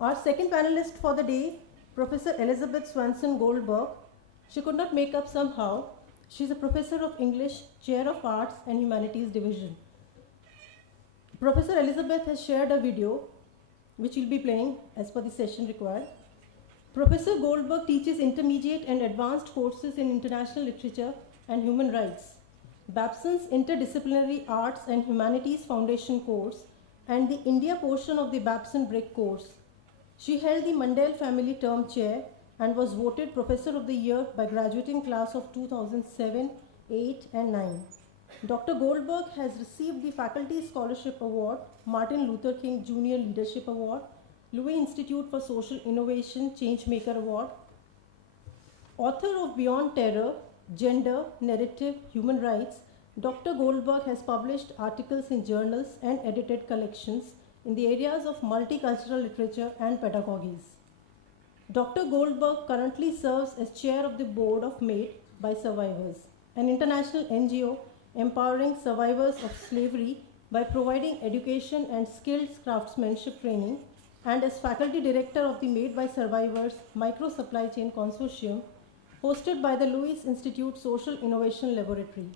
Our second panelist for the day, Professor Elizabeth Swanson Goldberg. She could not make up somehow. She's a professor of English, Chair of Arts and Humanities Division. Professor Elizabeth has shared a video which we'll be playing as per the session required. Professor Goldberg teaches intermediate and advanced courses in international literature and human rights, Babson's Interdisciplinary Arts and Humanities Foundation course, and the India portion of the Babson Brick course. She held the Mandel Family Term Chair and was voted Professor of the Year by graduating class of 2007, 8 and 9. Dr. Goldberg has received the Faculty Scholarship Award, Martin Luther King Jr. Leadership Award, Louis Institute for Social Innovation Changemaker Award. Author of Beyond Terror, Gender, Narrative, Human Rights, Dr. Goldberg has published articles in journals and edited collections in the areas of multicultural literature and pedagogies. Dr. Goldberg currently serves as chair of the board of MADE by Survivors, an international NGO empowering survivors of slavery by providing education and skilled craftsmanship training, and as faculty director of the Made by Survivors Micro Supply Chain Consortium, hosted by the Lewis Institute Social Innovation Laboratory.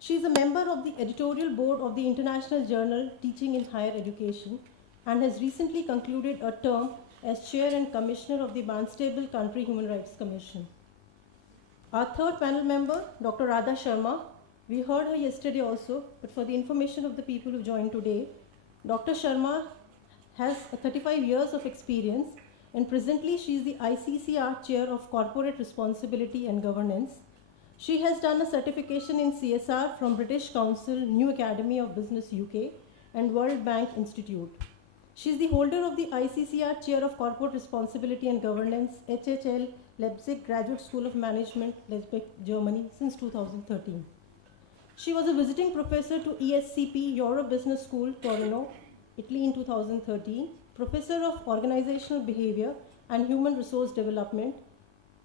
She is a member of the editorial board of the international journal Teaching in Higher Education and has recently concluded a term as chair and commissioner of the Barnstable Country Human Rights Commission. Our third panel member, Dr. Radha Sharma. We heard her yesterday also, but for the information of the people who joined today, Dr. Sharma has 35 years of experience, and presently she is the ICCR Chair of Corporate Responsibility and Governance. She has done a certification in CSR from British Council, New Academy of Business UK, and World Bank Institute. She is the holder of the ICCR Chair of Corporate Responsibility and Governance, HHL, Leipzig Graduate School of Management, Leipzig, Germany, since 2013. She was a visiting professor to ESCP Europe Business School, Torino, Italy in 2013, professor of Organizational Behavior and Human Resource Development,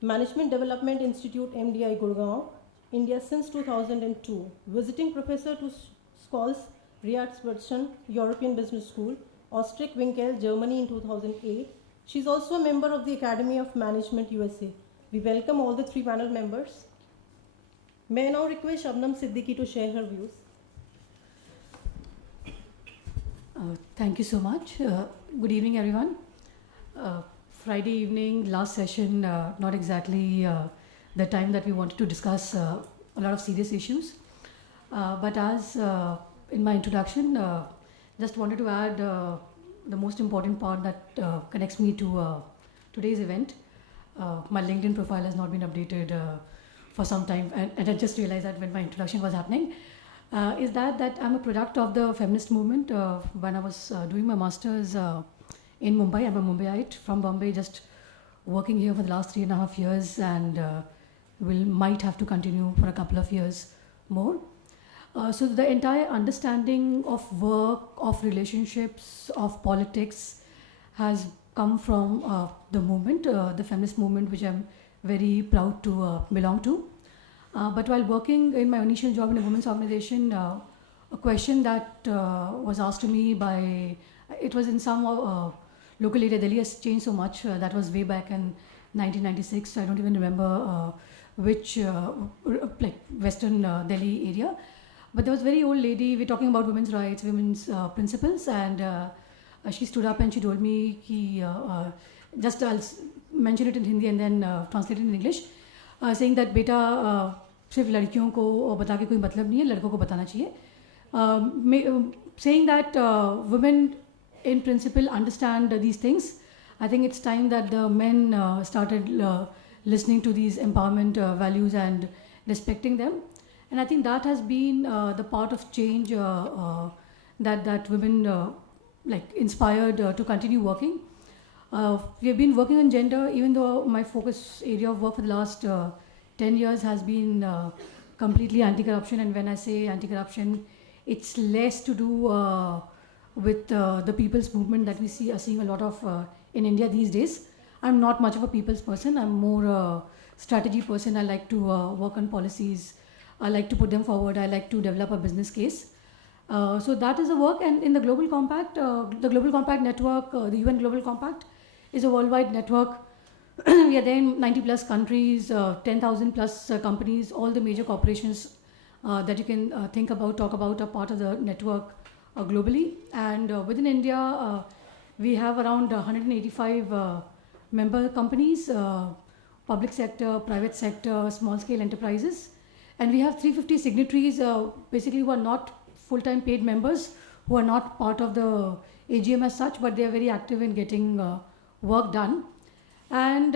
Management Development Institute, MDI, Gurgaon, India since 2002, visiting professor to SCOLS, Riatzwürschen, European Business School, Ostrich Winkel, Germany in 2008. She is also a member of the Academy of Management, USA. We welcome all the three panel members. May I now request Shabnam Siddiqui to share her views. Thank you so much. Good evening, everyone. Friday evening, last session, not exactly the time that we wanted to discuss a lot of serious issues. But as in my introduction, just wanted to add the most important part that connects me to today's event. My LinkedIn profile has not been updated for some time, and I just realized that when my introduction was happening, is that I'm a product of the feminist movement. When I was doing my master's in Mumbai, I'm a Mumbaiite from Bombay, just working here for the last 3.5 years, and might have to continue for a couple of years more. So the entire understanding of work, of relationships, of politics has come from the movement, the feminist movement, which I'm very proud to belong to. But while working in my initial job in a women's organization, a question that was asked to me by, it was in some local area. Delhi has changed so much. That was way back in 1996. I don't even remember which, like Western Delhi area. But there was a very old lady. We're talking about women's rights, women's principles, and she stood up and she told me, just I'll mention it in Hindi and then translate it in English, saying that beta सिर्फ लड़कियों को बता के कोई मतलब नहीं है, लड़कों को बताना चाहिए. Saying that women in principle understand these things. I think it's time that the men started listening to these empowerment values and respecting them. And I think that has been the part of change that women like inspired to continue working. We have been working on gender, even though my focus area of work for the last 10 years has been completely anti-corruption. And when I say anti-corruption, it's less to do with the people's movement that we are seeing a lot of in India these days. I'm not much of a people's person. I'm more a strategy person. I like to work on policies. I like to put them forward. I like to develop a business case. So that is the work. And in the Global Compact Network, the UN Global Compact, is a worldwide network. We are there in 90 plus countries, 10,000 plus companies, all the major corporations that you can think about, talk about are part of the network globally. And within India, we have around 185 member companies, public sector, private sector, small scale enterprises. And we have 350 signatories, basically who are not full-time paid members, who are not part of the AGM as such, but they are very active in getting work done. And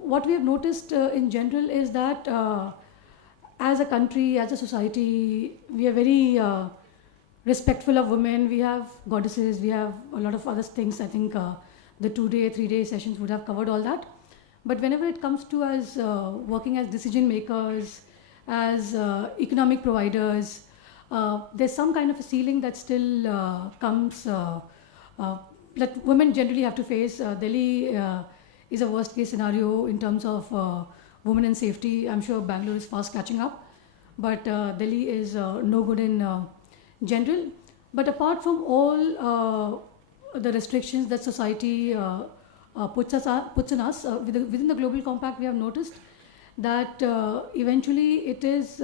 what we have noticed in general is that as a country, as a society, we are very respectful of women. We have goddesses, we have a lot of other things. I think the 2-day, 3-day sessions would have covered all that. But whenever it comes to us working as decision makers, as economic providers, there's some kind of a ceiling that still comes that women generally have to face. Delhi is a worst case scenario in terms of women and safety. I'm sure Bangalore is fast catching up, but Delhi is no good in general. But apart from all the restrictions that society puts on us, within the Global Compact, we have noticed that eventually it is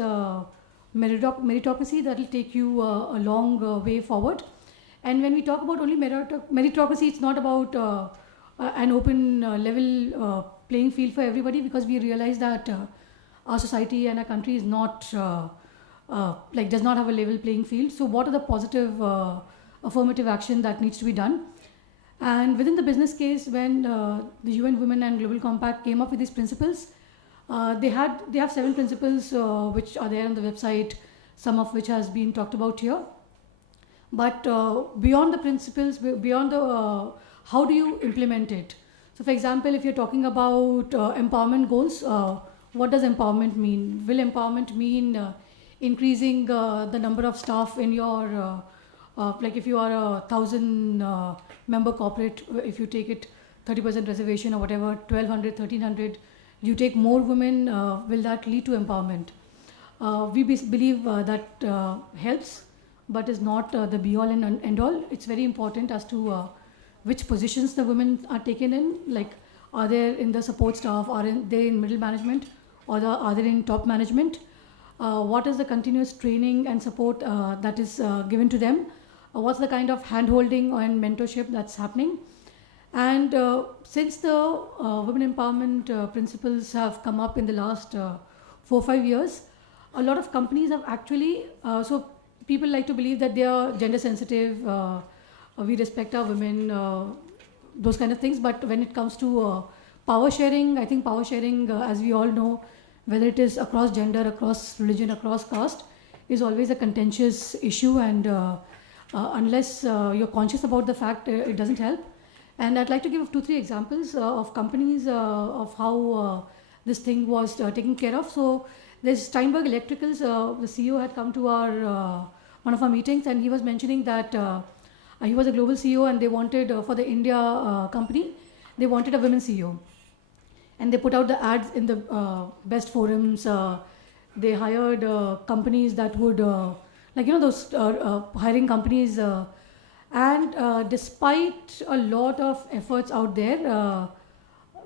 meritocracy that will take you a long way forward. And when we talk about only meritocracy, it's not about an open level playing field for everybody, because we realize that our society and our country is not does not have a level playing field. So what are the positive affirmative action that needs to be done? And within the business case, when the UN Women and Global Compact came up with these principles, they have 7 principles which are there on the website, some of which has been talked about here. But beyond the principles, beyond the how do you implement it? So for example, if you're talking about empowerment goals, what does empowerment mean? Will empowerment mean increasing the number of staff in your, like if you are a 1,000 member corporate, if you take it 30% reservation or whatever, 1,200, 1,300, you take more women, will that lead to empowerment? We believe that helps, but is not the be all and end all. It's very important as to which positions the women are taken in, like are they in the support staff, are they in middle management, or are they in top management? What is the continuous training and support that is given to them? What's the kind of hand-holding and mentorship that's happening? And since the women empowerment principles have come up in the last 4-5 years, a lot of companies have actually, so people like to believe that they are gender sensitive, we respect our women, those kind of things. But when it comes to power sharing, I think power sharing, as we all know, whether it is across gender, across religion, across caste, is always a contentious issue. And unless you're conscious about the fact, it doesn't help. And I'd like to give 2-3 examples of companies of how this thing was taken care of. So there's Steinberg Electricals, the CEO had come to our one of our meetings, and he was mentioning that he was a global CEO, and they wanted for the India company, they wanted a women CEO. And they put out the ads in the best forums. They hired companies that would, like, you know, those hiring companies. And despite a lot of efforts out there,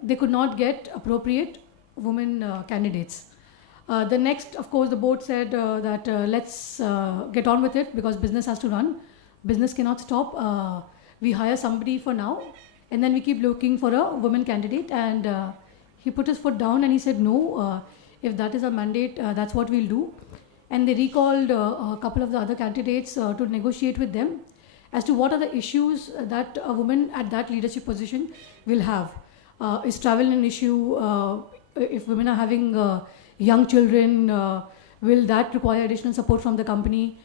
they could not get appropriate women candidates. The next, of course, the board said that let's get on with it, because business has to run. Business cannot stop. We hire somebody for now, and then we keep looking for a woman candidate. And he put his foot down and he said, no, if that is a mandate, that's what we'll do. And they recalled a couple of the other candidates to negotiate with them as to what are the issues that a woman at that leadership position will have. Is travel an issue? If women are having young children, will that require additional support from the company?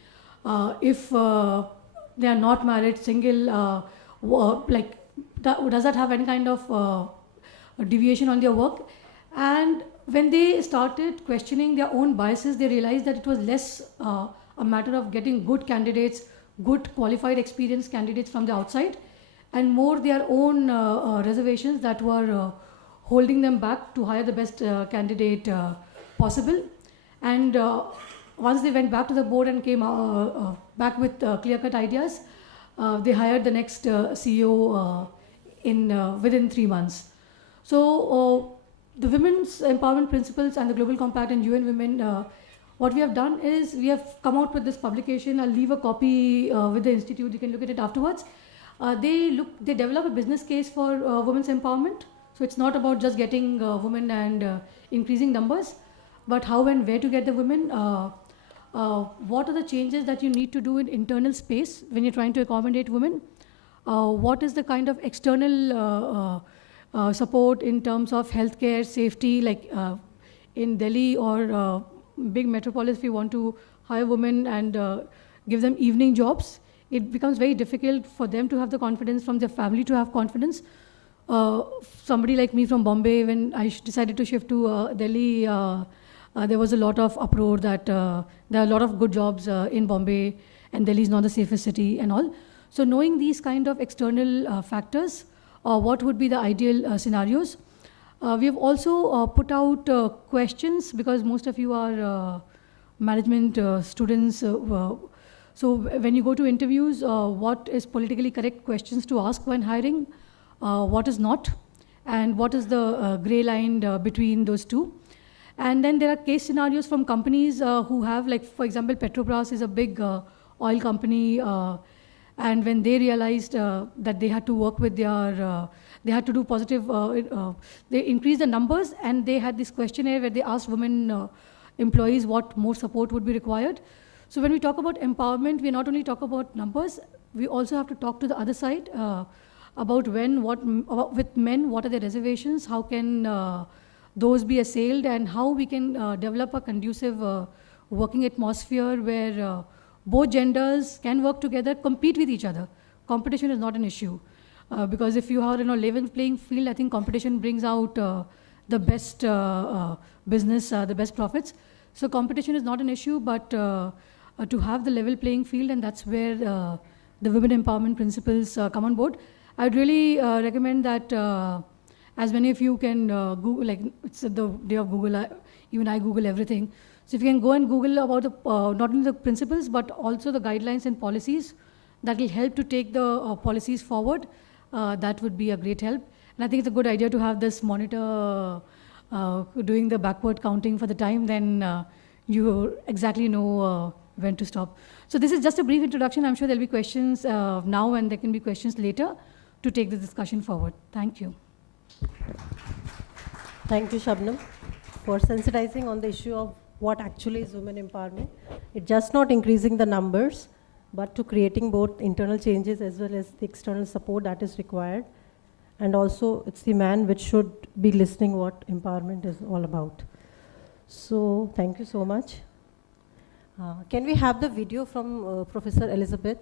If they are not married, single, does that have any kind of deviation on their work? And when they started questioning their own biases, they realized that it was less a matter of getting good candidates, good qualified experienced candidates from the outside, and more their own reservations that were holding them back to hire the best candidate possible. And once they went back to the board and came back with clear-cut ideas, they hired the next CEO within 3 months. So the Women's Empowerment Principles and the Global Compact and UN Women, what we have done is we have come out with this publication. I'll leave a copy with the institute. You can look at it afterwards. They develop a business case for women's empowerment. So it's not about just getting women and increasing numbers, but how and where to get the women. What are the changes that you need to do in internal space when you're trying to accommodate women? What is the kind of external support in terms of healthcare, safety, like in Delhi or big metropolis, if you want to hire women and give them evening jobs, it becomes very difficult for them to have the confidence, from their family to have confidence. Somebody like me from Bombay, when I decided to shift to Delhi, there was a lot of uproar that there are a lot of good jobs in Bombay, and Delhi is not the safest city and all. So knowing these kind of external factors, what would be the ideal scenarios? We have also put out questions, because most of you are management students. So when you go to interviews, what is politically correct questions to ask when hiring? What is not? And what is the gray line between those two? And then there are case scenarios from companies who have, like, for example, Petrobras is a big oil company, and when they realized that they had to work with their, they had to do positive, they increased the numbers, and they had this questionnaire where they asked women employees what more support would be required. So when we talk about empowerment, we not only talk about numbers, we also have to talk to the other side about with men, what are their reservations, how can those be assailed, and how we can develop a conducive working atmosphere where both genders can work together, compete with each other. Competition is not an issue. Because if you are in a level playing field, I think competition brings out the best business, the best profits. So competition is not an issue, but to have the level playing field, and that's where the women empowerment principles come on board. I'd really recommend that as many of you can Google, like it's the day of Google, even I Google everything. So if you can go and Google about the, not only the principles, but also the guidelines and policies that will help to take the policies forward, that would be a great help. And I think it's a good idea to have this monitor doing the backward counting for the time, then you exactly know when to stop. So this is just a brief introduction. I'm sure there'll be questions now, and there can be questions later to take the discussion forward. Thank you. Thank you, Shabnam, for sensitizing on the issue of what actually is women empowerment. It's just not increasing the numbers, but to creating both internal changes as well as the external support that is required. And also, it's the man which should be listening what empowerment is all about. So, thank you so much. Can we have the video from Professor Elizabeth?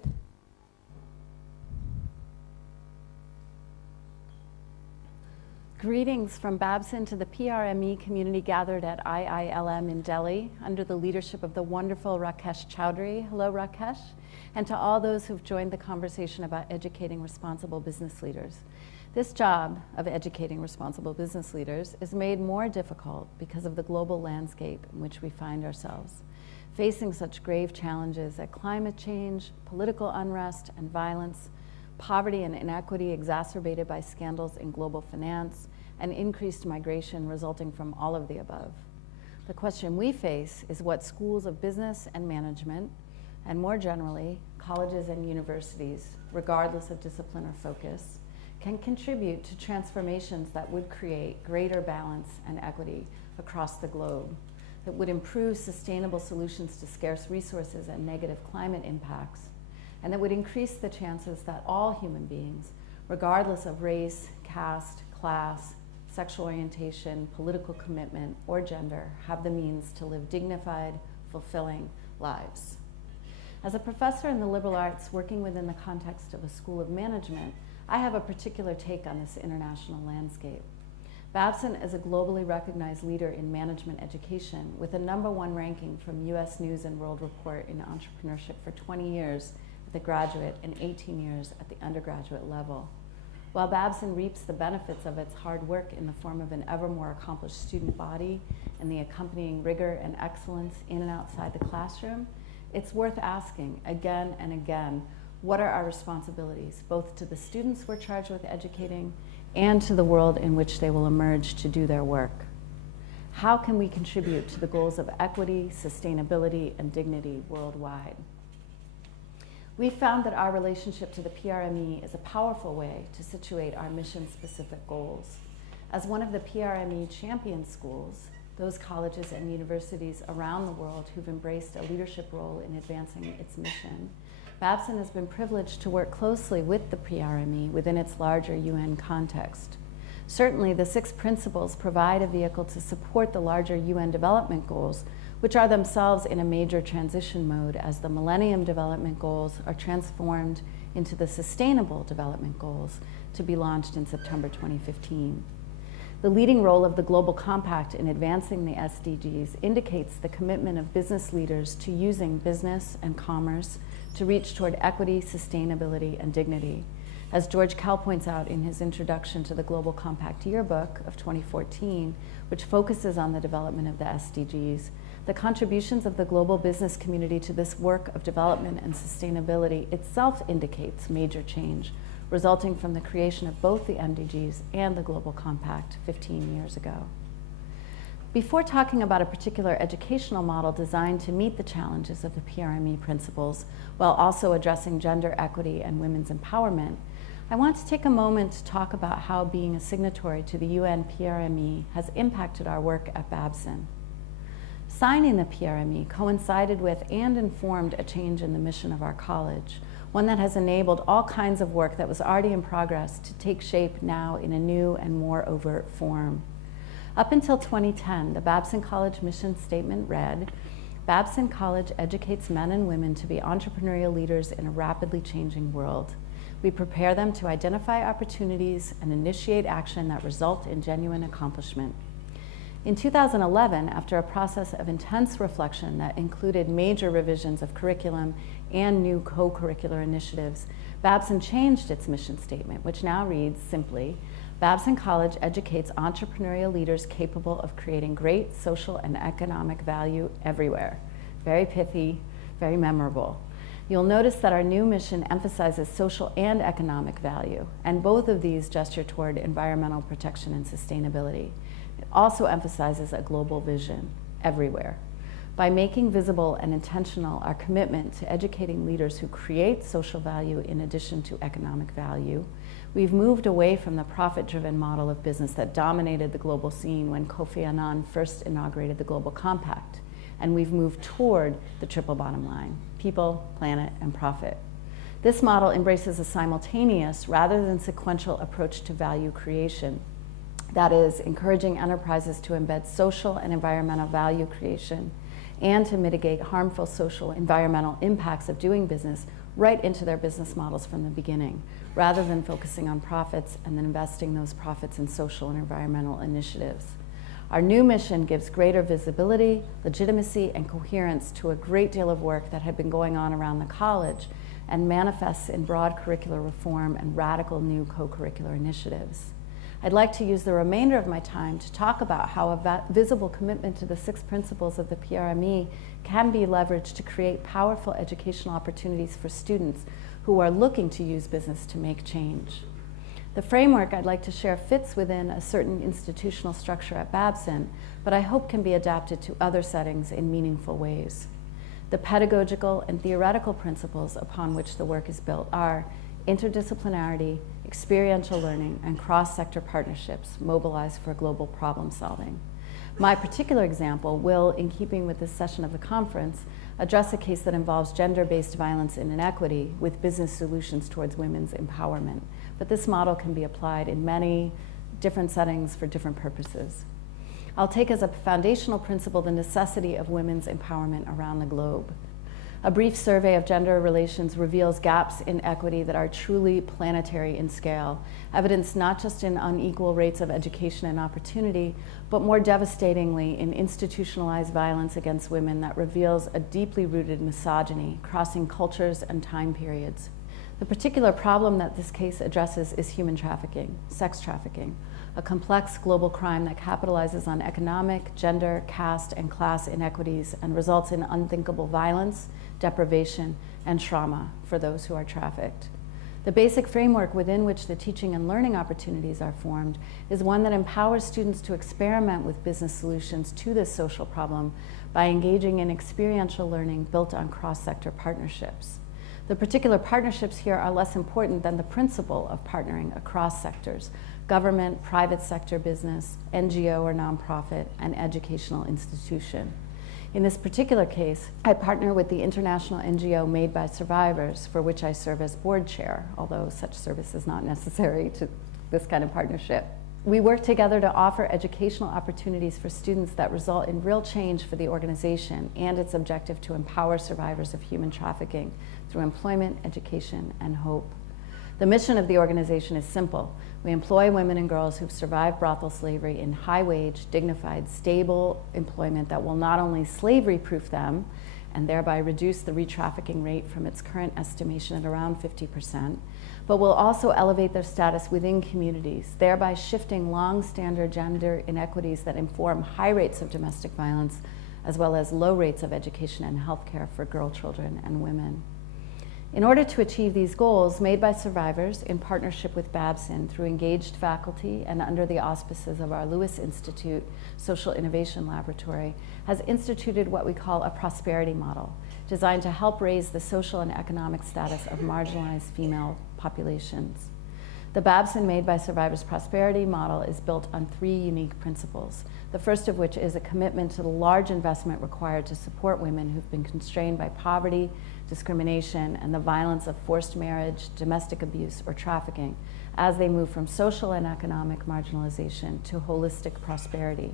Greetings from Babson to the PRME community gathered at IILM in Delhi under the leadership of the wonderful Rakesh Chowdhury. Hello, Rakesh. And to all those who've joined the conversation about educating responsible business leaders. This job of educating responsible business leaders is made more difficult because of the global landscape in which we find ourselves, facing such grave challenges as climate change, political unrest and violence, poverty and inequity exacerbated by scandals in global finance, and increased migration resulting from all of the above. The question we face is what schools of business and management, and more generally, colleges and universities, regardless of discipline or focus, can contribute to transformations that would create greater balance and equity across the globe, that would improve sustainable solutions to scarce resources and negative climate impacts, and that would increase the chances that all human beings, regardless of race, caste, class, sexual orientation, political commitment, or gender, have the means to live dignified, fulfilling lives. As a professor in the liberal arts working within the context of a school of management, I have a particular take on this international landscape. Babson is a globally recognized leader in management education with a #1 ranking from US News and World Report in entrepreneurship for 20 years at the graduate and 18 years at the undergraduate level. While Babson reaps the benefits of its hard work in the form of an ever more accomplished student body and the accompanying rigor and excellence in and outside the classroom, it's worth asking again and again What are our responsibilities, both to the students we're charged with educating and to the world in which they will emerge to do their work? How can we contribute to the goals of equity, sustainability, and dignity worldwide? We found that our relationship to the PRME is a powerful way to situate our mission-specific goals. As one of the PRME champion schools, those colleges and universities around the world who've embraced a leadership role in advancing its mission, Babson has been privileged to work closely with the PRME within its larger UN context. Certainly, the 6 principles provide a vehicle to support the larger UN development goals, which are themselves in a major transition mode as the Millennium Development Goals are transformed into the Sustainable Development Goals to be launched in September 2015. The leading role of the Global Compact in advancing the SDGs indicates the commitment of business leaders to using business and commerce to reach toward equity, sustainability, and dignity. As George Kell points out in his introduction to the Global Compact Yearbook of 2014, which focuses on the development of the SDGs, the contributions of the global business community to this work of development and sustainability itself indicates major change, resulting from the creation of both the MDGs and the Global Compact 15 years ago. Before talking about a particular educational model designed to meet the challenges of the PRME principles, while also addressing gender equity and women's empowerment, I want to take a moment to talk about how being a signatory to the UN PRME has impacted our work at Babson. Signing the PRME coincided with and informed a change in the mission of our college, one that has enabled all kinds of work that was already in progress to take shape now in a new and more overt form. Up until 2010, the Babson College mission statement read, "Babson College educates men and women to be entrepreneurial leaders in a rapidly changing world. We prepare them to identify opportunities and initiate action that result in genuine accomplishment." In 2011, after a process of intense reflection that included major revisions of curriculum and new co-curricular initiatives, Babson changed its mission statement, which now reads simply, "Babson College educates entrepreneurial leaders capable of creating great social and economic value everywhere." Very pithy, very memorable. You'll notice that our new mission emphasizes social and economic value, and both of these gesture toward environmental protection and sustainability. It also emphasizes a global vision, everywhere. By making visible and intentional our commitment to educating leaders who create social value in addition to economic value, we've moved away from the profit-driven model of business that dominated the global scene when Kofi Annan first inaugurated the Global Compact, and we've moved toward the triple bottom line: people, planet, and profit. This model embraces a simultaneous rather than sequential approach to value creation. That is, encouraging enterprises to embed social and environmental value creation and to mitigate harmful social environmental impacts of doing business right into their business models from the beginning, rather than focusing on profits and then investing those profits in social and environmental initiatives. Our new mission gives greater visibility, legitimacy, and coherence to a great deal of work that had been going on around the college and manifests in broad curricular reform and radical new co-curricular initiatives. I'd like to use the remainder of my time to talk about how a visible commitment to the 6 principles of the PRME can be leveraged to create powerful educational opportunities for students who are looking to use business to make change. The framework I'd like to share fits within a certain institutional structure at Babson, but I hope can be adapted to other settings in meaningful ways. The pedagogical and theoretical principles upon which the work is built are interdisciplinarity, experiential learning, and cross-sector partnerships mobilized for global problem solving. My particular example will, in keeping with this session of the conference, address a case that involves gender-based violence and inequity with business solutions towards women's empowerment. But this model can be applied in many different settings for different purposes. I'll take as a foundational principle the necessity of women's empowerment around the globe. A brief survey of gender relations reveals gaps in equity that are truly planetary in scale, evidenced not just in unequal rates of education and opportunity, but more devastatingly in institutionalized violence against women that reveals a deeply rooted misogyny crossing cultures and time periods. The particular problem that this case addresses is human trafficking, sex trafficking, a complex global crime that capitalizes on economic, gender, caste, and class inequities and results in unthinkable violence, deprivation, and trauma for those who are trafficked. The basic framework within which the teaching and learning opportunities are formed is one that empowers students to experiment with business solutions to this social problem by engaging in experiential learning built on cross-sector partnerships. The particular partnerships here are less important than the principle of partnering across sectors: government, private sector business, NGO or nonprofit, and educational institution. In this particular case, I partner with the international NGO Made by Survivors, for which I serve as board chair, although such service is not necessary to this kind of partnership. We work together to offer educational opportunities for students that result in real change for the organization and its objective to empower survivors of human trafficking through employment, education, and hope. The mission of the organization is simple. We employ women and girls who've survived brothel slavery in high-wage, dignified, stable employment that will not only slavery-proof them and thereby reduce the re-trafficking rate from its current estimation at around 50%, but will also elevate their status within communities, thereby shifting long-standing gender inequities that inform high rates of domestic violence, as well as low rates of education and healthcare for girl children and women. In order to achieve these goals, Made by Survivors, in partnership with Babson through engaged faculty and under the auspices of our Lewis Institute Social Innovation Laboratory, has instituted what we call a prosperity model, designed to help raise the social and economic status of marginalized female populations. The Babson Made by Survivors prosperity model is built on 3 unique principles, the first of which is a commitment to the large investment required to support women who've been constrained by poverty, discrimination, and the violence of forced marriage, domestic abuse, or trafficking as they move from social and economic marginalization to holistic prosperity.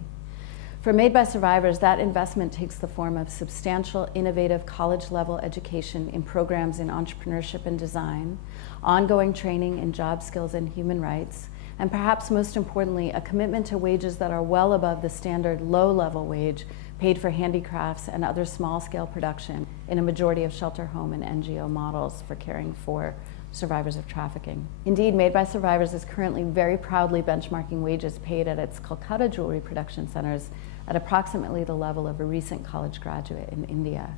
For Made by Survivors, that investment takes the form of substantial, innovative college-level education in programs in entrepreneurship and design, ongoing training in job skills and human rights, and perhaps most importantly, a commitment to wages that are well above the standard low-level wage paid for handicrafts and other small-scale production in a majority of shelter home and NGO models for caring for survivors of trafficking. Indeed, Made by Survivors is currently very proudly benchmarking wages paid at its Kolkata jewelry production centers at approximately the level of a recent college graduate in India.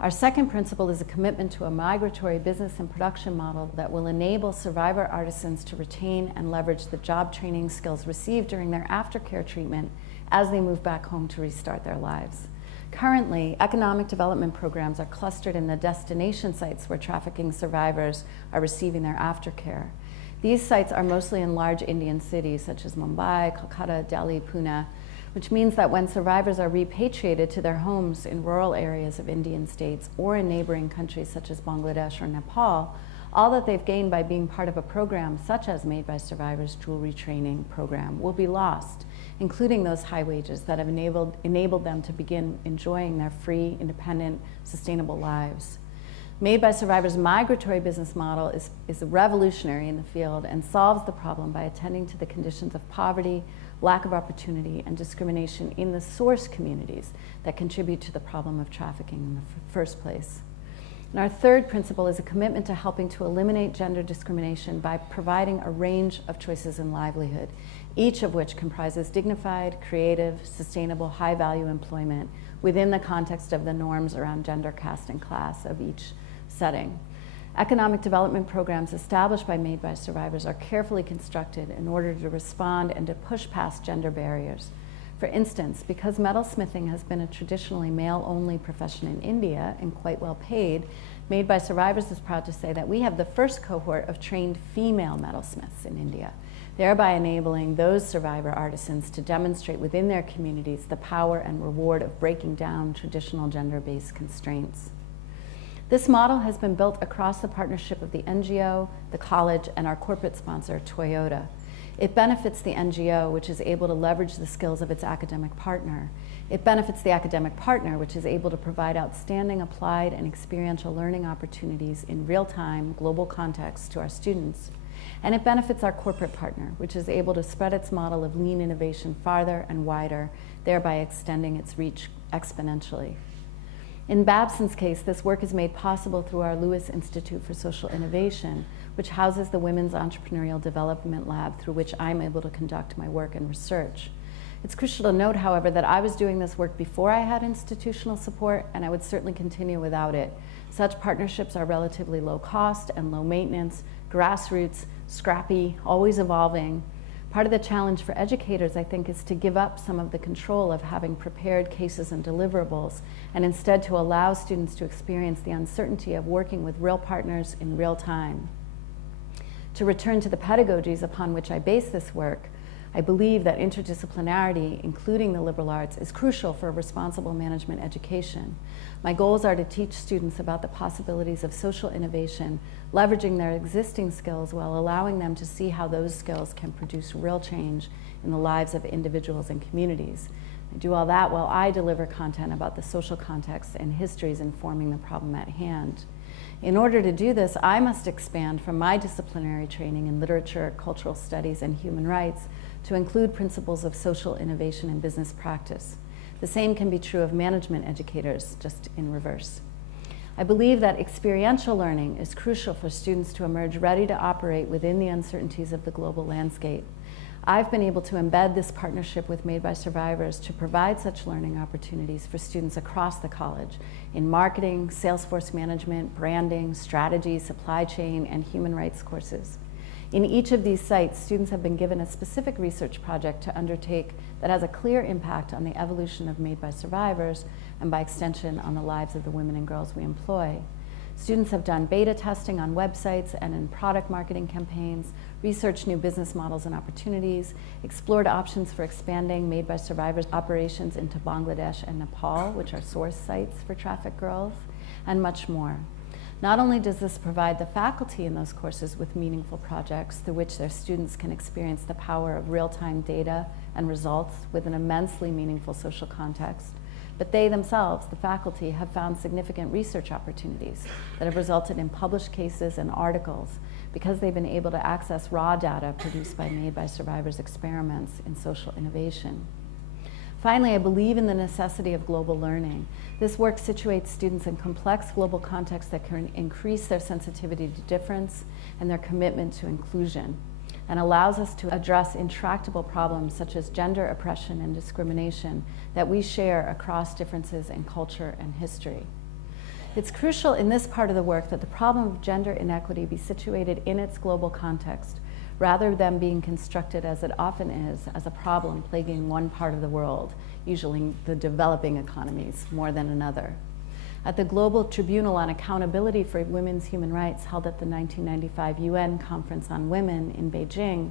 Our second principle is a commitment to a migratory business and production model that will enable survivor artisans to retain and leverage the job training skills received during their aftercare treatment as they move back home to restart their lives. Currently, economic development programs are clustered in the destination sites where trafficking survivors are receiving their aftercare. These sites are mostly in large Indian cities such as Mumbai, Kolkata, Delhi, Pune, which means that when survivors are repatriated to their homes in rural areas of Indian states or in neighboring countries such as Bangladesh or Nepal, all that they've gained by being part of a program such as Made by Survivors Jewelry Training Program will be lost, including those high wages that have enabled them to begin enjoying their free, independent, sustainable lives. Made by Survivors' migratory business model is revolutionary in the field and solves the problem by attending to the conditions of poverty, lack of opportunity, and discrimination in the source communities that contribute to the problem of trafficking in the first place. And our third principle is a commitment to helping to eliminate gender discrimination by providing a range of choices in livelihood, each of which comprises dignified, creative, sustainable, high-value employment within the context of the norms around gender, caste, and class of each setting. Economic development programs established by Made by Survivors are carefully constructed in order to respond and to push past gender barriers. For instance, because metalsmithing has been a traditionally male-only profession in India and quite well paid, Made by Survivors is proud to say that we have the first cohort of trained female metalsmiths in India, thereby enabling those survivor artisans to demonstrate within their communities the power and reward of breaking down traditional gender-based constraints. This model has been built across the partnership of the NGO, the college, and our corporate sponsor, Toyota. It benefits the NGO, which is able to leverage the skills of its academic partner. It benefits the academic partner, which is able to provide outstanding applied and experiential learning opportunities in real-time, global context to our students. And it benefits our corporate partner, which is able to spread its model of lean innovation farther and wider, thereby extending its reach exponentially. In Babson's case, this work is made possible through our Lewis Institute for Social Innovation, which houses the Women's Entrepreneurial Development Lab through which I'm able to conduct my work and research. It's crucial to note, however, that I was doing this work before I had institutional support, and I would certainly continue without it. Such partnerships are relatively low cost and low maintenance, grassroots, scrappy, always evolving. Part of the challenge for educators, I think, is to give up some of the control of having prepared cases and deliverables, and instead to allow students to experience the uncertainty of working with real partners in real time. To return to the pedagogies upon which I base this work, I believe that interdisciplinarity, including the liberal arts, is crucial for responsible management education. My goals are to teach students about the possibilities of social innovation, leveraging their existing skills while allowing them to see how those skills can produce real change in the lives of individuals and communities. I do all that while I deliver content about the social contexts and histories informing the problem at hand. In order to do this, I must expand from my disciplinary training in literature, cultural studies, and human rights to include principles of social innovation and business practice. The same can be true of management educators, just in reverse. I believe that experiential learning is crucial for students to emerge ready to operate within the uncertainties of the global landscape. I've been able to embed this partnership with Made by Survivors to provide such learning opportunities for students across the college in marketing, Salesforce management, branding, strategy, supply chain, and human rights courses. In each of these sites, students have been given a specific research project to undertake that has a clear impact on the evolution of Made by Survivors and by extension on the lives of the women and girls we employ. Students have done beta testing on websites and in product marketing campaigns, researched new business models and opportunities, explored options for expanding Made by Survivors operations into Bangladesh and Nepal, which are source sites for trafficked girls, and much more. Not only does this provide the faculty in those courses with meaningful projects through which their students can experience the power of real-time data and results with an immensely meaningful social context, but they themselves, the faculty, have found significant research opportunities that have resulted in published cases and articles because they've been able to access raw data produced by Made by Survivors experiments in social innovation. Finally, I believe in the necessity of global learning. This work situates students in complex global contexts that can increase their sensitivity to difference and their commitment to inclusion, and allows us to address intractable problems such as gender oppression and discrimination that we share across differences in culture and history. It's crucial in this part of the work that the problem of gender inequity be situated in its global context, rather than being constructed, as it often is, as a problem plaguing one part of the world, usually the developing economies, more than another. At the Global Tribunal on Accountability for Women's Human Rights, held at the 1995 UN Conference on Women in Beijing,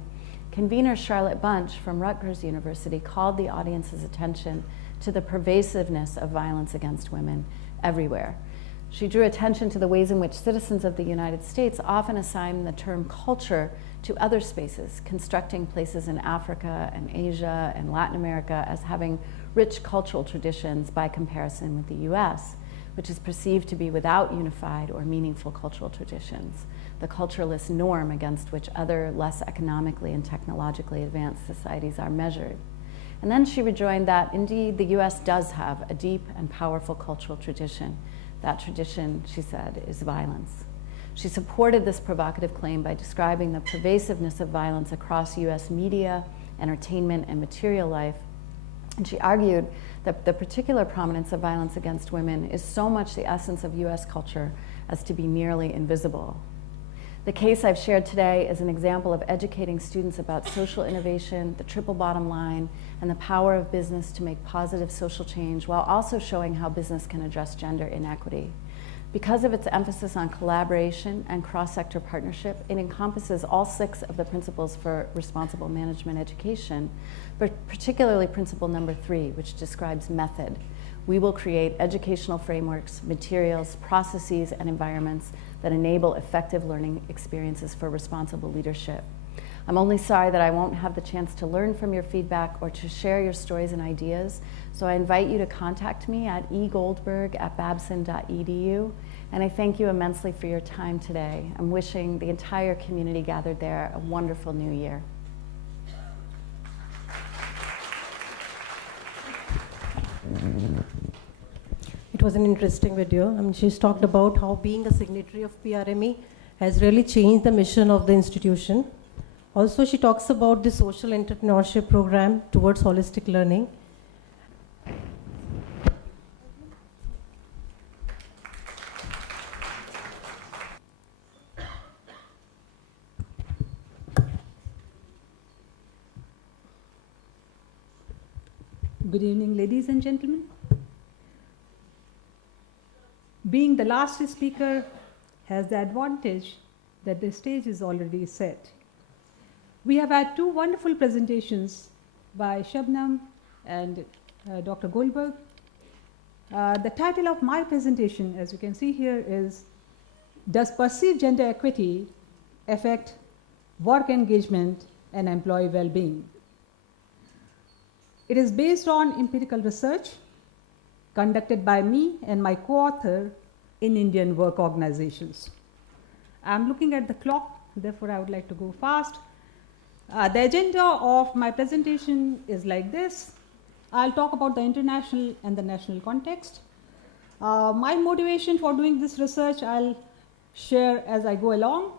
convener Charlotte Bunch from Rutgers University called the audience's attention to the pervasiveness of violence against women everywhere. She drew attention to the ways in which citizens of the United States often assign the term culture to other spaces, constructing places in Africa and Asia and Latin America as having rich cultural traditions by comparison with the US, which is perceived to be without unified or meaningful cultural traditions, the culturalist norm against which other less economically and technologically advanced societies are measured. And then she rejoined that indeed the US does have a deep and powerful cultural tradition. That tradition, she said, is violence. She supported this provocative claim by describing the pervasiveness of violence across US media, entertainment, and material life. And she argued that the particular prominence of violence against women is so much the essence of US culture as to be nearly invisible. The case I've shared today is an example of educating students about social innovation, the triple bottom line, and the power of business to make positive social change, while also showing how business can address gender inequity. Because of its emphasis on collaboration and cross-sector partnership, it encompasses all 6 of the principles for responsible management education, but particularly principle number 3, which describes method. We will create educational frameworks, materials, processes, and environments that enable effective learning experiences for responsible leadership. I'm only sorry that I won't have the chance to learn from your feedback or to share your stories and ideas, so I invite you to contact me at egoldberg@babson.edu, and I thank you immensely for your time today. I'm wishing the entire community gathered there a wonderful new year. It was an interesting video. I mean, she's talked about how being a signatory of PRME has really changed the mission of the institution. Also, she talks about the social entrepreneurship program towards holistic learning. Good evening, ladies and gentlemen. Being the last speaker has the advantage that the stage is already set. We have had two wonderful presentations by Shabnam and Dr. Goldberg. The title of my presentation, as you can see here, is Does Perceived Gender Equity Affect Work Engagement and Employee Well-being? It is based on empirical research conducted by me and my co-author in Indian work organizations. I'm looking at the clock, therefore I would like to go fast. The agenda of my presentation is like this. I'll talk about the international and the national context. My motivation for doing this research I'll share as I go along.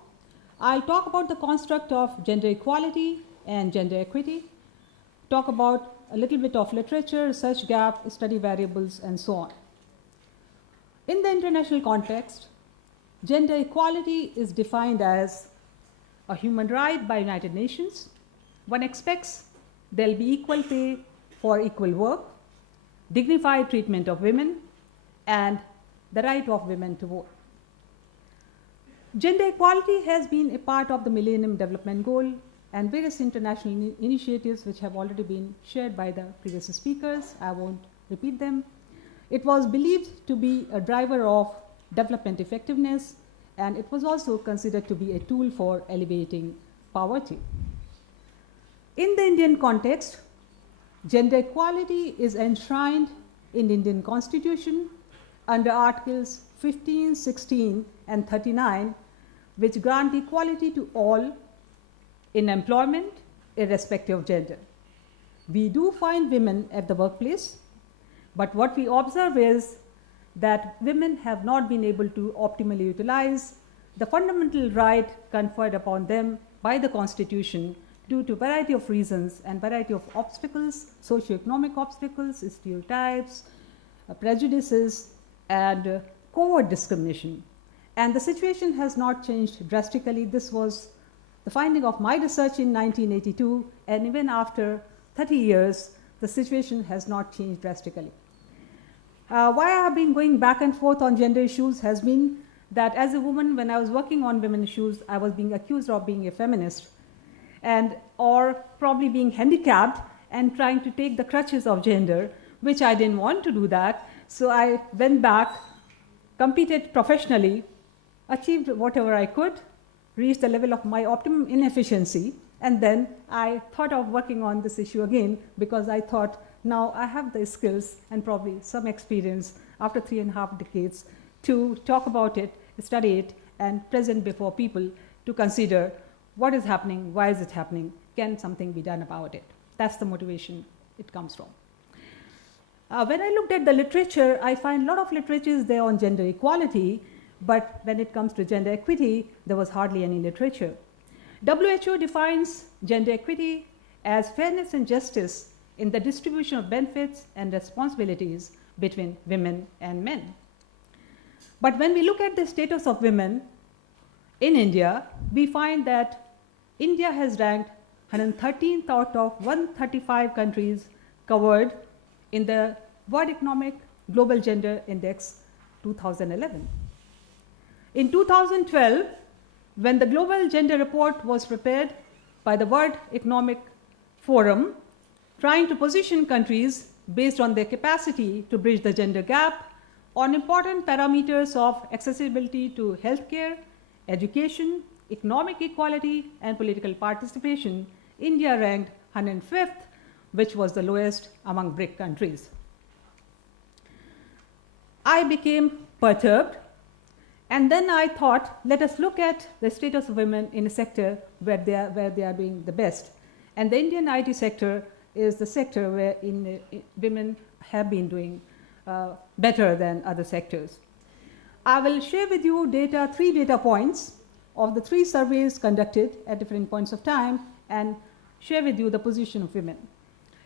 I'll talk about the construct of gender equality and gender equity, talk about a little bit of literature, research gap, study variables, and so on. In the international context, gender equality is defined as a human right by United Nations. One expects there'll be equal pay for equal work, dignified treatment of women, and the right of women to vote. Gender equality has been a part of the Millennium Development Goal and various international initiatives which have already been shared by the previous speakers. I won't repeat them. It was believed to be a driver of development effectiveness, and it was also considered to be a tool for alleviating poverty. In the Indian context, gender equality is enshrined in the Indian Constitution under Articles 15, 16, and 39, which grant equality to all in employment, irrespective of gender. We do find women at the workplace, but what we observe is that women have not been able to optimally utilize the fundamental right conferred upon them by the Constitution due to a variety of reasons and variety of obstacles, socioeconomic obstacles, stereotypes, prejudices, and covert discrimination. And the situation has not changed drastically. This was the finding of my research in 1982, and even after 30 years, the situation has not changed drastically. Why I have been going back and forth on gender issues has been that as a woman, when I was working on women issues, I was being accused of being a feminist or probably being handicapped and trying to take the crutches of gender, which I didn't want to do that. So I went back, competed professionally, achieved whatever I could, reached the level of my optimum inefficiency, and then I thought of working on this issue again because I thought now I have the skills and probably some experience after 3.5 decades to talk about it, study it, and present before people to consider what is happening, why is it happening, can something be done about it. That's the motivation it comes from. When I looked at the literature, I find a lot of literature is there on gender equality, but when it comes to gender equity, there was hardly any literature. WHO defines gender equity as fairness and justice in the distribution of benefits and responsibilities between women and men. But when we look at the status of women in India, we find that India has ranked 113th out of 135 countries covered in the World Economic Global Gender Index 2011. In 2012, when the Global Gender Report was prepared by the World Economic Forum, trying to position countries based on their capacity to bridge the gender gap on important parameters of accessibility to healthcare, education, economic equality, and political participation, India ranked 105th, which was the lowest among BRIC countries. I became perturbed, and then I thought, let us look at the status of women in a sector where they are doing the best. And the Indian IT sector is the sector where women have been doing better than other sectors. I will share with you data, 3 data points of the 3 surveys conducted at different points of time and share with you the position of women.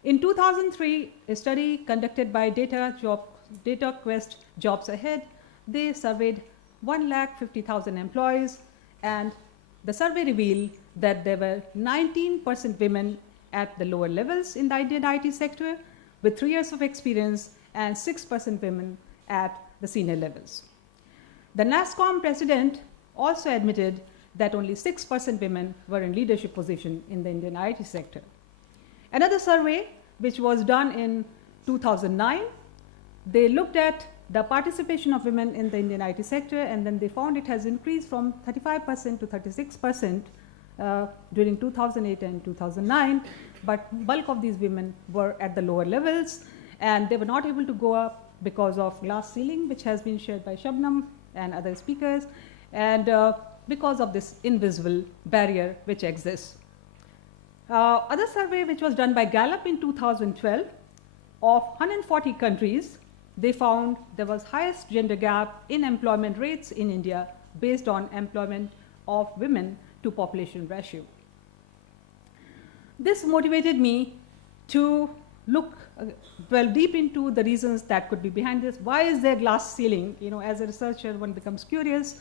In 2003, a study conducted by DataQuest Jobs Ahead, they surveyed 150,000 employees, and the survey revealed that there were 19% women at the lower levels in the Indian IT sector with 3 years of experience and 6% women at the senior levels. The NASSCOM president also admitted that only 6% women were in leadership position in the Indian IT sector. Another survey, which was done in 2009, they looked at the participation of women in the Indian IT sector, and then they found it has increased from 35% to 36% during 2008 and 2009, but bulk of these women were at the lower levels, and they were not able to go up because of glass ceiling, which has been shared by Shabnam and other speakers, and because of this invisible barrier which exists. Other survey which was done by Gallup in 2012, of 140 countries, they found there was highest gender gap in employment rates in India based on employment of women to population ratio. This motivated me to look well deep into the reasons that could be behind this. Why is there glass ceiling? You know, as a researcher, one becomes curious.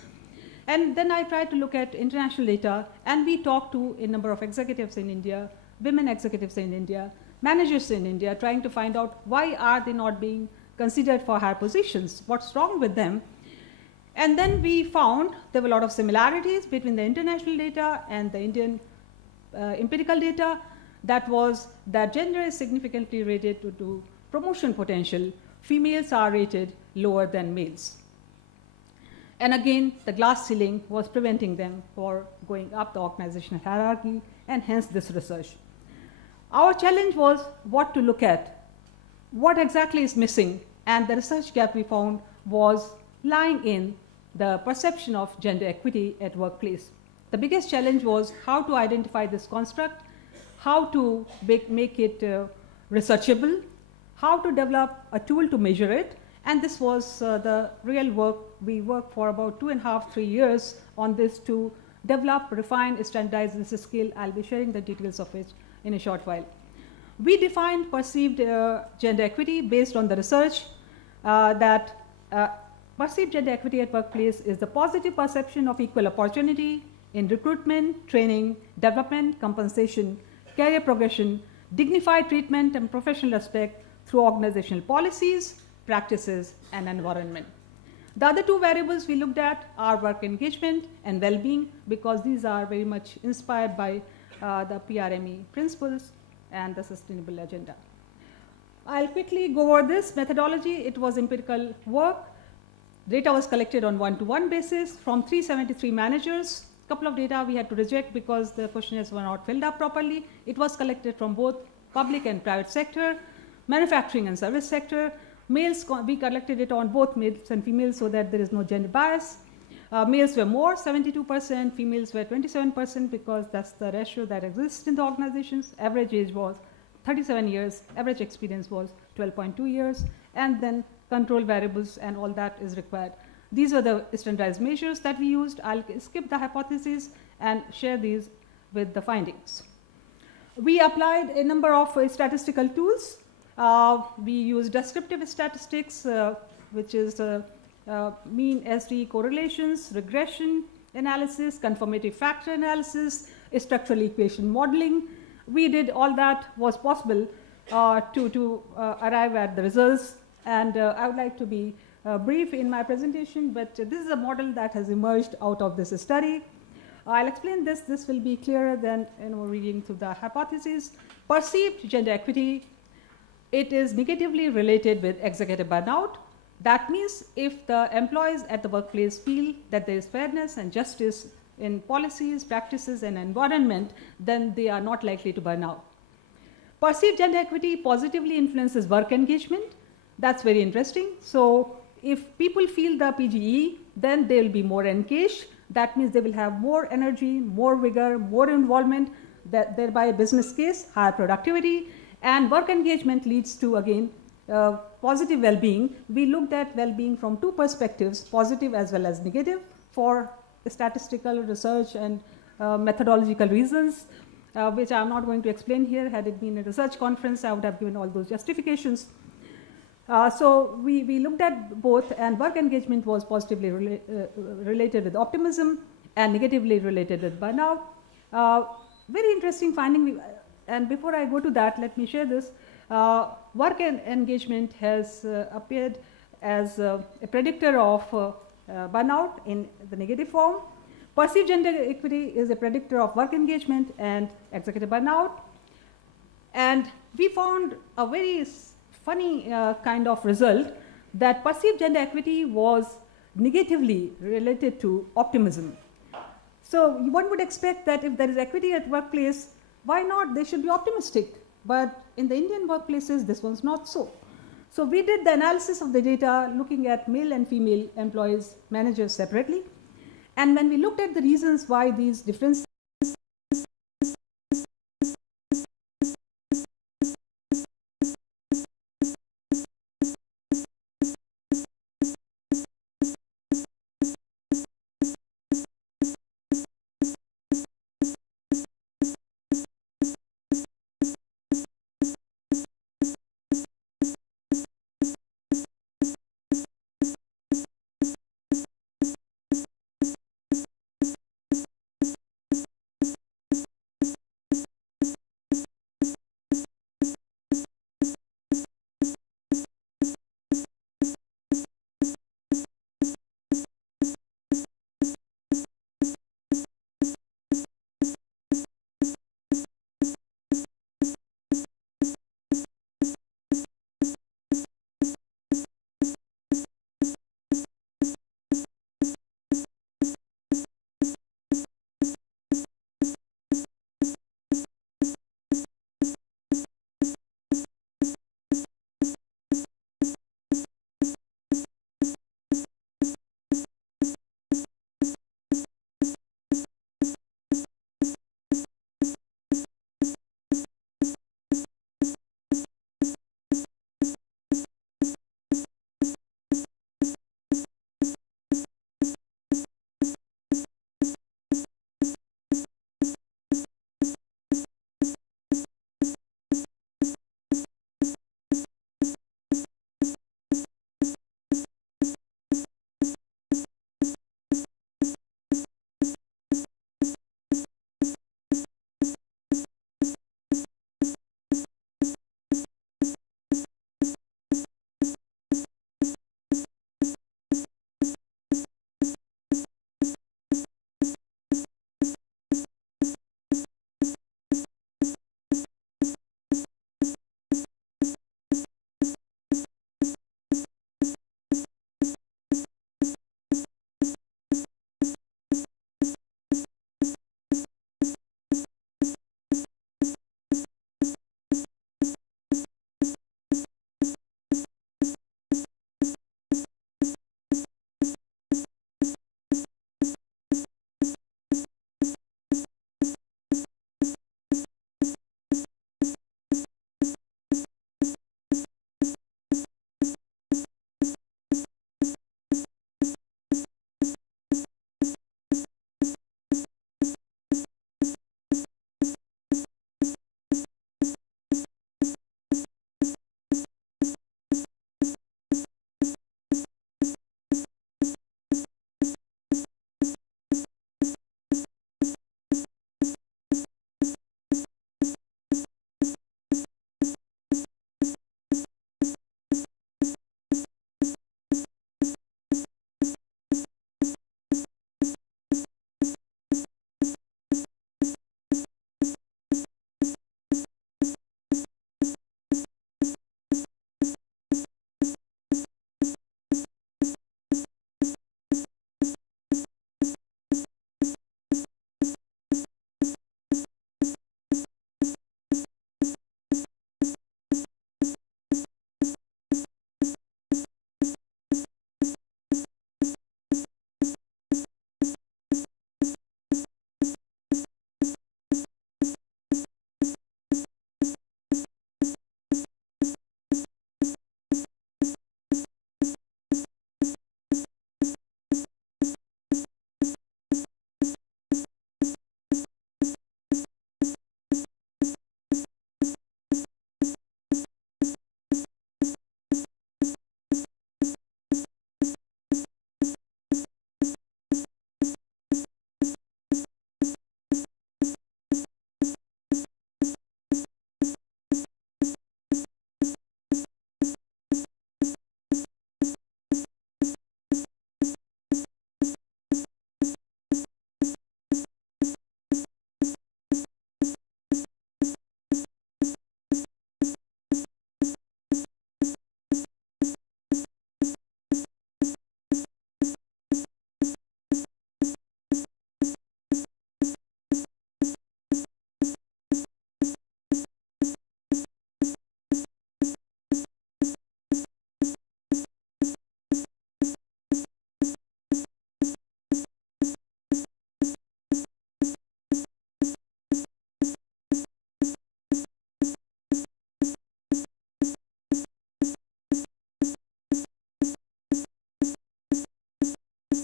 And then I tried to look at international data, and we talked to a number of executives in India, women executives in India, managers in India, trying to find out why are they not being considered for higher positions, what's wrong with them. And then we found there were a lot of similarities between the international data and the Indian empirical data. That was that gender is significantly related to promotion potential. Females are rated lower than males. And again, the glass ceiling was preventing them for going up the organizational hierarchy, and hence this research. Our challenge was what to look at, what exactly is missing, and the research gap we found was lying in the perception of gender equity at workplace. The biggest challenge was how to identify this construct, how to make it researchable, how to develop a tool to measure it, and this was the real work. We worked for about 2.5 to 3 years on this to develop, refine, standardize this skill. I'll be sharing the details of it in a short while. We defined perceived gender equity based on the research that perceived gender equity at workplace is the positive perception of equal opportunity in recruitment, training, development, compensation, career progression, dignified treatment, and professional respect through organizational policies, practices, and environment. The other 2 variables we looked at are work engagement and well-being, because these are very much inspired by the PRME principles and the sustainable agenda. I'll quickly go over this methodology. It was empirical work. Data was collected on one-to-one basis from 373 managers. A couple of data we had to reject because the questionnaires were not filled up properly. It was collected from both public and private sector, manufacturing and service sector. Males, we collected it on both males and females so that there is no gender bias. Males were more, 72%, females were 27%, because that's the ratio that exists in the organizations. Average age was 37 years, average experience was 12.2 years, and then control variables and all that is required. These were the standardized measures that we used. I'll skip the hypotheses and share these with the findings. We applied a number of statistical tools. We used descriptive statistics, which is mean SD correlations, regression analysis, conformative factor analysis, structural equation modeling. We did all that was possible to arrive at the results. And I would like to be brief in my presentation, but this is a model that has emerged out of this study. I'll explain this. This will be clearer than reading through the hypotheses. Perceived gender equity, it is negatively related with executive burnout. That means if the employees at the workplace feel that there is fairness and justice in policies, practices, and environment, then they are not likely to burn out. Perceived gender equity positively influences work engagement. That's very interesting. So if people feel the PGE, then they will be more engaged. That means they will have more energy, more vigor, more involvement, thereby a business case, higher productivity, and work engagement leads to, again, positive well-being, we looked at well-being from two perspectives, positive as well as negative, for statistical research and methodological reasons, which I'm not going to explain here. Had it been a research conference, I would have given all those justifications. So we looked at both, and work engagement was positively related with optimism and negatively related with burnout. Very interesting finding, and before I go to that, let me share this. Work engagement has appeared as a predictor of burnout in the negative form. Perceived gender equity is a predictor of work engagement and executive burnout. And we found a very funny kind of result, that perceived gender equity was negatively related to optimism. So one would expect that if there is equity at workplace, why not? They should be optimistic. But in the Indian workplaces, this was not so. So we did the analysis of the data looking at male and female employees, managers separately. And when we looked at the reasons why these differences